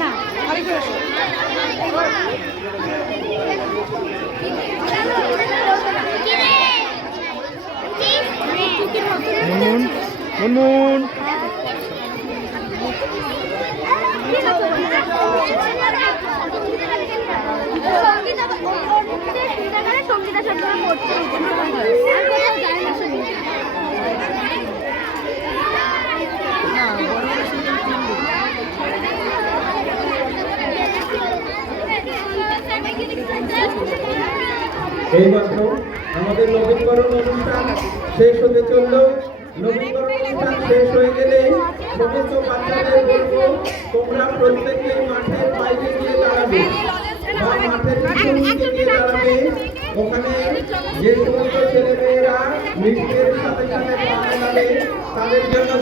না মুনমুন সঙ্গীতা শব্দ পড়তে এইমাত্র আমাদের নবীকরণ অনুষ্ঠান শেষ হতে চলল। নবীকরণ অনুষ্ঠান শেষ হয়ে গেলে সমস্ত বাচ্চাদের বলবো তোমরা প্রত্যেকেই মাঠের বাইরে গিয়ে দাঁড়াবে বা মাঠের পিছনে গিয়ে দাঁড়াবে। ওখানে যে সমস্ত ছেলেমেয়েরা নৃত্যের সাথে সাথে পা মেলাবে তাদের জন্য